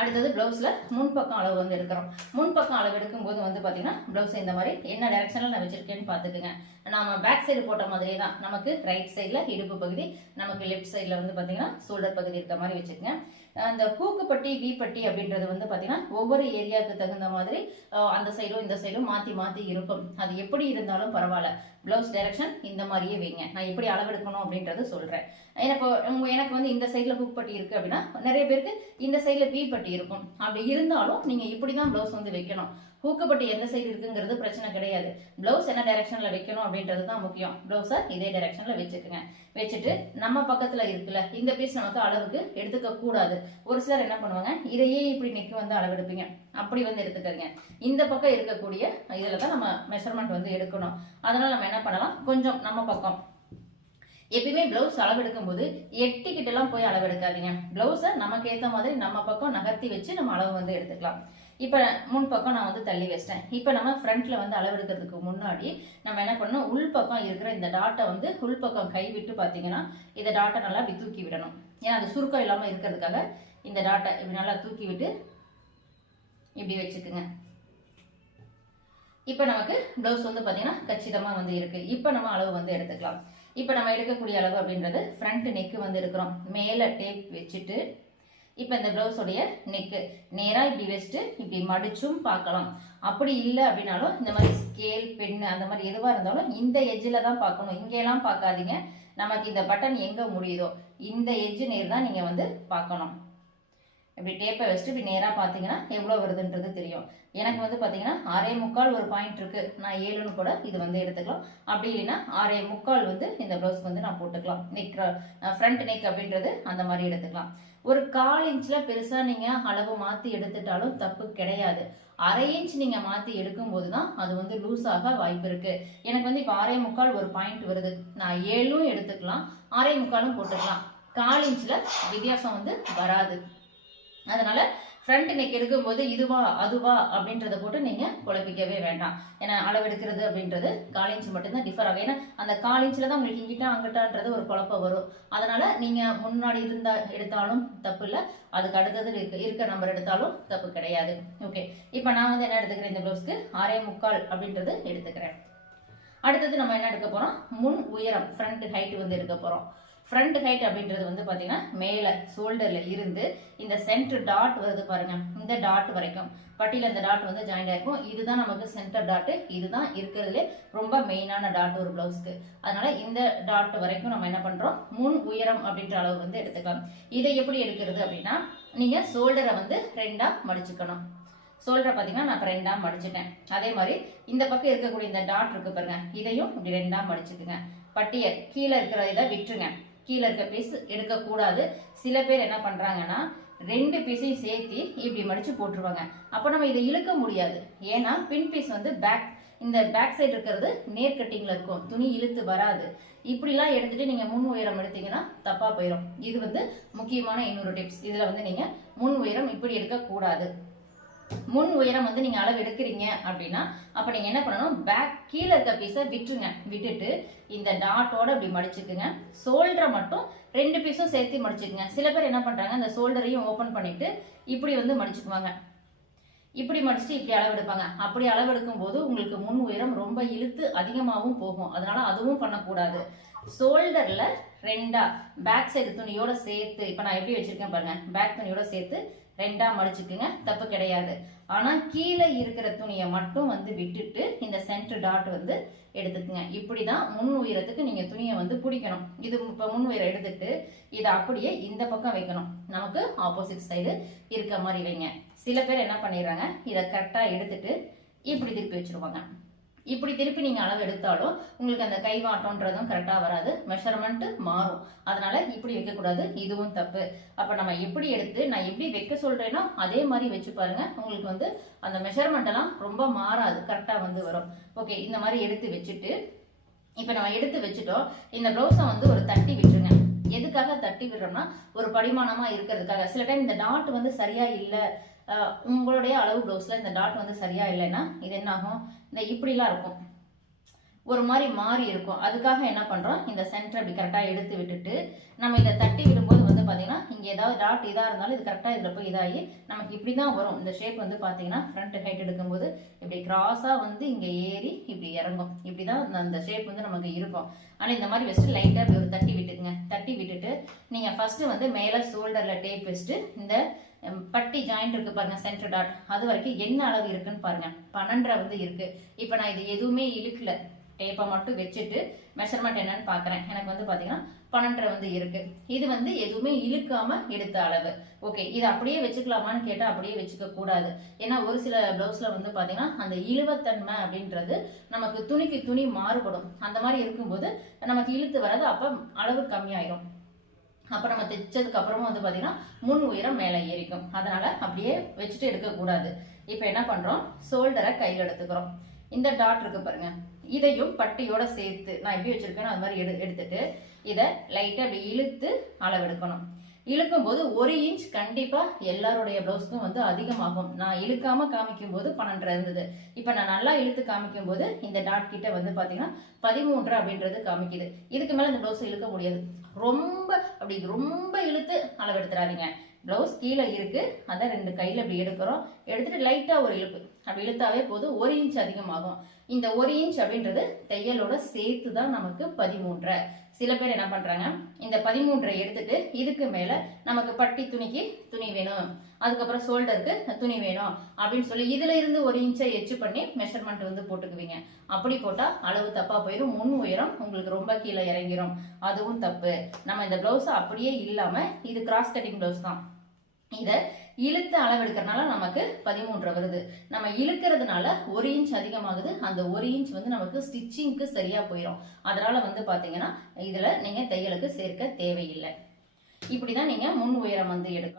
அடுத்தது ப்ளவுஸில் முன்பக்கம் அளவு வந்து எடுக்கிறோம். முன்பக்கம் அளவு எடுக்கும்போது வந்து பார்த்திங்கன்னா ப்ளவுஸ் இந்த மாதிரி என்ன டேரக்ஷனில் நான் வச்சுருக்கேன்னு பார்த்துக்குங்க. நம்ம பேக் சைடு போட்ட மாதிரியே தான். நமக்கு ரைட் சைடில் இடுப்பு பகுதி நமக்கு லெஃப்ட் சைடில் வந்து பார்த்தீங்கன்னா ஷோல்டர் பகுதி இருக்க மாதிரி வச்சுக்கோங்க. அந்த ஹூக்கு பட்டி வி பட்டி அப்படின்றது வந்து பார்த்தீங்கன்னா ஒவ்வொரு ஏரியாவுக்கு தகுந்த மாதிரி அந்த சைடும் இந்த சைடும் மாற்றி மாற்றி இருக்கும். அது எப்படி இருந்தாலும் பரவாயில்ல. ப்ளவுஸ் டைரக்ஷன் இந்த மாதிரியே வைங்க. நான் எப்படி அளவெடுக்கணும் அப்படின்றத சொல்கிறேன் எனக்கு எனக்கு வந்து இந்த சைடில் ஹூக் பட்டி இருக்குது அப்படின்னா நிறைய பேருக்கு இந்த சைடில் வி பட்டி இருக்கும். அப்படி இருந்தாலும் நீங்கள் இப்படி தான் ப்ளவுஸ் வந்து வைக்கணும். ஹூக்கப்பட்டி எந்த சைடு இருக்குங்கிறது பிரச்சனை கிடையாது. ப்ளவுஸ் என்ன டைரக்ஷனில் வைக்கணும் அப்படின்றது தான் முக்கியம். ப்ளவுஸை இதே டைரக்ஷனில் வச்சுக்கோங்க. வச்சுட்டு நம்ம பக்கத்தில் இருக்குல்ல இந்த பீஸ் நமக்கு அளவுக்கு எடுத்துக்க கூடாது. ஒரு சிலர் என்ன பண்ணுவாங்க இதையே இப்படி நிற்க வந்து அளவெடுப்பீங்க. அப்படி வந்து எடுத்துக்கோங்க இந்த பக்கம் இருக்கக்கூடிய இதில் தான் நம்ம மெஷர்மெண்ட் வந்து எடுக்கணும். அதனால நம்ம என்ன பண்ணலாம் கொஞ்சம் நம்ம பக்கம் எப்பயுமே பிளவுஸ் அளவெடுக்கும் போது எட்டு கிட்டலாம் போய் அளவெடுக்காதீங்க. பிளவுஸை நமக்கு ஏற்ற மாதிரி நம்ம பக்கம் நகர்த்தி வச்சு நம்ம அளவு வந்து எடுத்துக்கலாம். இப்போ முன் பக்கம் நான் வந்து தள்ளி வச்சிட்டேன். இப்போ நம்ம ஃப்ரண்ட்ல வந்து அளவெடுக்கிறதுக்கு முன்னாடி நம்ம என்ன பண்ணணும்? உள் பக்கம் இருக்கிற இந்த டாட்டை வந்து உள் பக்கம் கை விட்டு பார்த்தீங்கன்னா இந்த டாட்டை நல்லா இப்படி தூக்கி விடணும். ஏன்னா அது சுருக்கம் இல்லாமல் இருக்கிறதுக்காக இந்த டாட்டை இப்படி நல்லா தூக்கி விட்டு இப்படி வச்சுக்குங்க. இப்போ நமக்கு ப்ளவுஸ் வந்து பார்த்தீங்கன்னா கச்சிதமாக வந்து இருக்கு. இப்போ நம்ம அளவு வந்து எடுத்துக்கலாம். இப்போ நம்ம எடுக்கக்கூடிய அளவு அப்படின்றது ஃப்ரண்ட் நெக்கு வந்து எடுக்கிறோம் மேலே டேப் வச்சுட்டு இப்போ இந்த ப்ளவுஸோடைய நெக்கு நேராக இப்படி வச்சுட்டு இப்படி மடிச்சும் பார்க்கலாம். அப்படி இல்லை அப்படின்னாலும் இந்த மாதிரி ஸ்கேல் பெண்ணு அந்த மாதிரி எதுவாக இருந்தாலும் இந்த எஜ்ஜில் தான் பார்க்கணும். இங்கேலாம் பார்க்காதீங்க. நமக்கு இந்த பட்டன் எங்கே முடியுதோ இந்த எஜ்ஜு நேர் தான் நீங்கள் வந்து பார்க்கணும். இப்படி டேப்பை வச்சுட்டு இப்படி நேராக பார்த்தீங்கன்னா எவ்வளோ வருதுன்றது தெரியும். எனக்கு வந்து பார்த்தீங்கன்னா ஆறே முக்கால் ஒரு பாயிண்ட் இருக்கு. நான் ஏழுன்னு கூட இது வந்து எடுத்துக்கலாம். அப்படி இல்லைன்னா ஆறே முக்கால் வந்து இந்த ப்ளவுஸ்க்கு வந்து நான் போட்டுக்கலாம். நெக் ஃப்ரண்ட் நெக் அப்படின்றது அந்த மாதிரி எடுத்துக்கலாம். ஒரு கால் இன்ச்சில் பெருசாக நீங்கள் அளவு மாற்றி எடுத்துட்டாலும் தப்பு கிடையாது. அரை இன்ச் நீங்கள் மாற்றி எடுக்கும்போது தான் அது வந்து லூஸாக வாய்ப்பு இருக்கு. எனக்கு வந்து இப்போ ஆறே முக்கால் ஒரு பாயிண்ட் வருது. நான் ஏழும் எடுத்துக்கலாம். ஆறே முக்காலும் போட்டுக்கலாம். கால் இன்ச்சில் வித்தியாசம் வந்து வராது. அதனால ஃப்ரண்ட் நெக் எடுக்கும்போது இதுவா அதுவா அப்படின்றத போட்டு நீங்கள் குழப்பிக்கவே வேண்டாம். ஏன்னா அளவெடுக்கிறது அப்படின்றது கால் இன்ச் மட்டும்தான் டிஃபர் ஆகும். ஏன்னா அந்த கால் இன்ச்சில் தான் உங்களுக்கு இங்கிட்ட அங்கிட்டான்றது ஒரு குழப்பம் வரும். அதனால் நீங்கள் முன்னாடி இருந்தா எடுத்தாலும் தப்பு இல்லை. அதுக்கு அடுத்தது இருக்க இருக்க நம்பர் எடுத்தாலும் தப்பு கிடையாது. ஓகே இப்போ நான் வந்து என்ன எடுத்துக்கிறேன்? இந்த ப்ளவுஸ்க்கு ஆறே முக்கால் அப்படின்றது எடுத்துக்கிறேன். அடுத்தது நம்ம என்ன எடுக்க போகிறோம் முன் உயரம் ஃப்ரண்ட் ஹைட் வந்து எடுக்க போகிறோம் ஃப்ரண்ட் ஹைட் அப்படின்றது வந்து பார்த்தீங்கன்னா மேலே ஷோல்டரில் இருந்து இந்த சென்டர் டாட் வருது பாருங்கள் இந்த டாட் வரைக்கும். பட்டியில் இந்த டாட் வந்து ஜாயிண்ட் ஆகிருக்கும் இதுதான் நமக்கு சென்டர் டாட்டு இதுதான் இருக்கிறதுலே ரொம்ப மெயினான டாட் ஒரு ப்ளவுஸ்க்கு அதனால் இந்த டாட் வரைக்கும் நம்ம என்ன பண்ணுறோம் முன் உயரம் அப்படின்ற அளவு வந்து எடுத்துக்கலாம். இதை எப்படி எடுக்கிறது அப்படின்னா நீங்கள் ஷோல்டரை வந்து ரெண்டாக மடிச்சுக்கணும். ஷோல்டரை பார்த்தீங்கன்னா நான் ரெண்டாக மடிச்சுட்டேன். அதே மாதிரி இந்த பக்கம் இருக்கக்கூடிய இந்த டாட் இருக்கு பாருங்க. இதையும் இப்படி ரெண்டாக மடிச்சுக்குங்க. பட்டியை கீழே இருக்கிற இதை விட்டுருங்க. கீழே இருக்க பீஸ் எடுக்கக்கூடாது. சில பேர் என்ன பண்ணுறாங்கன்னா ரெண்டு பீஸையும் சேர்த்து இப்படி மடித்து போட்டுருவாங்க. அப்போ நம்ம இதை இழுக்க முடியாது. ஏன்னா பின் பீஸ் வந்து பேக் இந்த பேக் சைடு இருக்கிறது நேர் கட்டிங்கில் இருக்கும். துணி இழுத்து வராது. இப்படிலாம் எடுத்துட்டு நீங்கள் முன் உயரம் எடுத்தீங்கன்னா தப்பாக போயிடும் இது வந்து முக்கியமான இன்னொரு டிப்ஸ் இதில் வந்து நீங்கள் முன் உயரம் இப்படி எடுக்கக்கூடாது. முன் உயரம் வந்து நீங்க அளவு எடுக்கிறீங்க அப்படின்னா அப்ப நீங்க என்ன பண்ணணும்? பேக் கீழே இருக்க பீஸை விட்டுருங்க. விட்டுட்டு இந்த டாட்டோட இப்படி மடிச்சுக்குங்க. ஷோல்டரை மட்டும் ரெண்டு பீஸும் சேர்த்து மடிச்சுக்குங்க. சில பேர் என்ன பண்றாங்க இந்த ஷோல்டரையும் ஓபன் பண்ணிட்டு இப்படி வந்து மடிச்சுக்குவாங்க. இப்படி மடிச்சுட்டு இப்படி அளவெடுப்பாங்க அப்படி அளவெடுக்கும் போது உங்களுக்கு முன் உயரம் ரொம்ப இழுத்து அதிகமாகவும் போகும். அதனால அதுவும் பண்ணக்கூடாது. ஷோல்டர்ல ரெண்டா பேக் சைடு துணியோட சேர்த்து இப்போ நான் எப்படி வச்சிருக்கேன் பாருங்க. பேக் துணியோட சேர்த்து ரெண்டாக மடிச்சுக்குங்க. தப்பு கிடையாது. ஆனால் கீழே இருக்கிற துணியை மட்டும் வந்து விட்டுட்டு இந்த சென்டர் டாட் வந்து எடுத்துக்குங்க. இப்படிதான் முன் உயரத்துக்கு நீங்கள் துணியை வந்து பிடிக்கணும். இது இப்போ முன் உயரம் எடுத்துட்டு இதை அப்படியே இந்த பக்கம் வைக்கணும். நமக்கு ஆப்போசிட் சைடு இருக்க மாதிரி வைங்க. சில பேர் என்ன பண்ணிடுறாங்க? இதை கரெக்டாக எடுத்துட்டு இப்படி திருப்பி வச்சுருவாங்க. இப்படி திருப்பி நீங்கள் அளவு எடுத்தாலும் உங்களுக்கு அந்த கைவாட்டம்ன்றதும் கரெக்டாக வராது. மெஷர்மெண்ட்டு மாறும். அதனால் இப்படி வைக்கக்கூடாது. இதுவும் தப்பு. அப்போ நம்ம எப்படி எடுத்து நான் எப்படி வைக்க சொல்கிறேனோ அதே மாதிரி வச்சு பாருங்கள் உங்களுக்கு வந்து அந்த மெஷர்மெண்ட்டெல்லாம் ரொம்ப மாறாது. கரெக்டாக வந்து வரும். ஓகே இந்த மாதிரி எடுத்து வச்சுட்டு இப்போ நம்ம எடுத்து வச்சுட்டோம். இந்த ப்ளவுஸை வந்து ஒரு தட்டி விட்டுருங்க. எதுக்காக தட்டி விடுறோம்னா ஒரு படிமானமாக இருக்கிறதுக்காக. சில டைம் இந்த டாட் வந்து சரியாக இல்லை. உங்களுடைய அளவு ப்ளவுஸில் இந்த டாட் வந்து சரியாக இல்லைன்னா இது என்ன ஆகும் இந்த இப்படிலாம் இருக்கும். ஒரு மாதிரி மாறி இருக்கும். அதுக்காக என்ன பண்ணுறோம் இந்த சென்டர் அப்படி கரெக்டாக எடுத்து விட்டுட்டு நம்ம இதை தட்டி விடும்போது வந்து பார்த்தீங்கன்னா இங்கே ஏதாவது டாட் இதாக இருந்தாலும் இது கரெக்டாக இதில் போய் இதாகி நமக்கு இப்படி தான் வரும். இந்த ஷேப் வந்து பார்த்தீங்கன்னா ஃப்ரண்ட் ஹைட் எடுக்கும்போது இப்படி கிராஸாக வந்து இங்கே ஏறி இப்படி இறங்கும். இப்படி தான் அந்த- ஷேப் வந்து நமக்கு இருக்கும். ஆனால் இந்த மாதிரி ஃபஸ்ட்டு லைட்டாக இப்படி ஒரு தட்டி விட்டுக்குங்க. தட்டி விட்டுட்டு நீங்கள் ஃபஸ்ட்டு வந்து மேலே ஷோல்டரில் டேப் வச்சுட்டு இந்த பட்டி ஜாயிண்ட் இருக்கு பாருங்க சென்டர் டாட் அது வரைக்கும் என்ன அளவு இருக்குன்னு பாருங்க. பன்னெண்டரை வந்து இருக்கு. இப்போ நான் இது எதுவுமே இழுக்கல. டேப்பை மட்டும் வச்சுட்டு மெஷர்மெண்ட் என்னன்னு பார்க்குறேன் எனக்கு வந்து பார்த்தீங்கன்னா பன்னெண்டரை வந்து இருக்கு. இது வந்து எதுவுமே இழுக்காம எடுத்த அளவு. ஓகே இது அப்படியே வச்சுக்கலாமான்னு கேட்டால் அப்படியே வச்சுக்க கூடாது. ஏன்னா ஒரு சில பிளவுஸ்ல வந்து பார்த்தீங்கன்னா அந்த இழுவத்தன்மை அப்படின்றது நமக்கு துணிக்கு துணி மாறுபடும். அந்த மாதிரி இருக்கும்போது நமக்கு இழுத்து வராது அப்போ அளவு கம்மியாயிரும். அப்போ நம்ம தைச்சதுக்கு அப்புறமும் வந்து பார்த்தீங்கன்னா முன் உயரம் மேலே ஏறிக்கும். அதனால அப்படியே வச்சுட்டு எடுக்கக்கூடாது. இப்போ என்ன பண்ணுறோம் ஷோல்டரை கையில் எடுத்துக்கிறோம். இந்த டாட் இருக்கு பாருங்க. இதையும் பட்டியோட சேர்த்து நான் எப்படி வச்சிருக்கேனோ அது மாதிரி எடு எடுத்துட்டு இதை லைட்டாக அப்படி இழுத்து அளவெடுக்கணும். இழுக்கும் போது ஒரு இன்ச் கண்டிப்பா எல்லாருடைய பிளவுஸ்க்கும் வந்து அதிகமாகும். நான் இழுக்காம காமிக்கும் போது பன்னெண்டரை இருந்தது. இப்போ நான் நல்லா இழுத்து காமிக்கும் போது இந்த டாட் கிட்ட வந்து பாத்தீங்கன்னா பதிமூன்று அப்படின்றது காமிக்குது. இதுக்கு மேல இந்த பிளவுஸ் இழுக்க முடியாது. ரொம்ப அப்படி ரொம்ப இழுத்து அளவெடுத்துறாதீங்க. ப்ளவுஸ் பிளவுஸ் கீழே இருக்கு. அதை ரெண்டு கையில இப்படி எடுக்கிறோம். எடுத்துட்டு லைட்டா ஒரு இழுப்பு. அப்படி இழுத்தாவே போதும். ஒரு இன்ச் அதிகமாகும். இந்த ஒரு இன்ச் அப்படின்றது தையலோட சேர்த்து தான் நமக்கு பதிமூன்றரை சில பேர் என்ன பண்றாங்க? இந்த பதிமூன்றை எடுத்துட்டு இதுக்கு மேல நமக்கு பட்டி துணிக்கு துணி வேணும். அதுக்கப்புறம் ஷோல்டருக்கு துணி வேணும் அப்படின்னு சொல்லி இதுல இருந்து ஒரு இன்ச்சை எச்சு பண்ணி மெஷர்மெண்ட் வந்து போட்டுக்குவீங்க. அப்படி போட்டா அளவு தப்பா போயிடும் முன் உயரம் உங்களுக்கு ரொம்ப கீழே இறங்கிரும். அதுவும் தப்பு. நம்ம இந்த பிளவுஸ் அப்படியே இல்லாம இது கிராஸ் கட்டிங் பிளவுஸ் தான். இதை இழுத்து அளவெடுக்கிறதுனால நமக்கு பதிமூன்று வருது. நம்ம இழுக்கிறதுனால ஒரு இன்ச் அதிகமாகுது. அந்த ஒரு இன்ச் வந்து நமக்கு ஸ்டிச்சிங்க்கு சரியா போயிடும் அதனால வந்து பாத்தீங்கன்னா இதுல நீங்க தையலுக்கு சேர்க்க தேவையில்லை. இப்படிதான் நீங்க முன் உயரம் வந்து எடுக்கணும்.